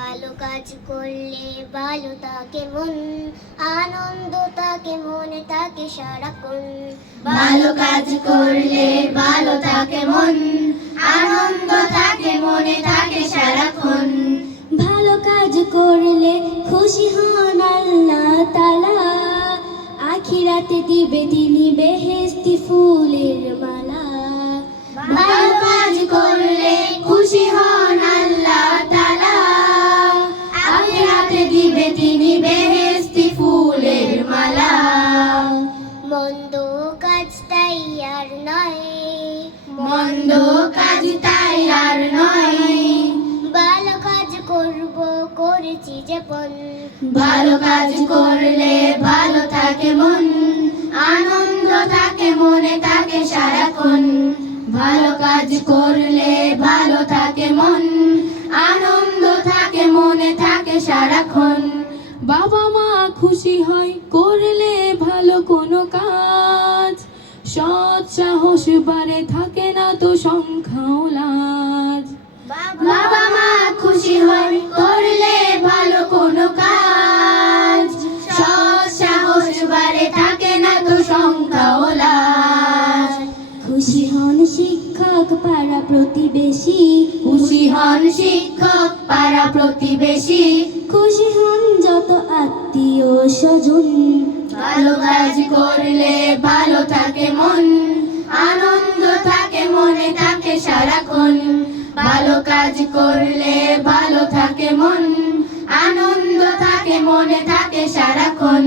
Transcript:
ভালো কাজ করলে ভালো থাকে মন, আনন্দ থাকে মনে থাকে সারাক্ষণ। ভালো কাজ করলে ভালো থাকে মন, আনন্দ থাকে মনে থাকে সারাক্ষণ। ভালো কাজ করলে খুশি হন আল্লাহ তাআলা, আখিরাতে দিবে তিনি বেহেশতি ফুলের মালা। ভালো কাজ করলে খুশি হন আল্লাহ তাআলা, আখিরাতে দিবে তিনি বেহেশতি ফুলের মালা। মন্দ কাজ তাই আর নয়, মন্দ কাজ তাই আর নয়, ভালো কাজ করব করেছি যেমন। ভালো কাজ করলে ভালো থাকে মন, আনন্দ থাকে মনে থাকে সারাক্ষণ। ভালো কাজ করলে ভালো থাকে মন, আনন্দ থাকে মনে থাকে সারাক্ষণ। বাবা মা খুশি হয় করলে ভালো কোনো কাজ, সৎ সাহস বাড়ে থাকে না তো সংখ্যাও লাজ। বাবা মা খুশি হয় করলে ভালো কোনো কাজ, সৎ সাহস বাড়ে থাকে না তো সংখ্যা ও লাজ। খুশি হন শিক্ষক পাড়া প্রতিবেশী, খুশি হন শিক্ষক পাড়া প্রতিবেশী, খুশি হন যত আত্মীয় স্বজন। ভালো কাজ করলে ভালো থাকে মন, আনন্দ থাকে মনে থাকে সারাক্ষণ। ভালো কাজ করলে ভালো থাকে মন, আনন্দ থাকে মনে থাকে সারাক্ষণ।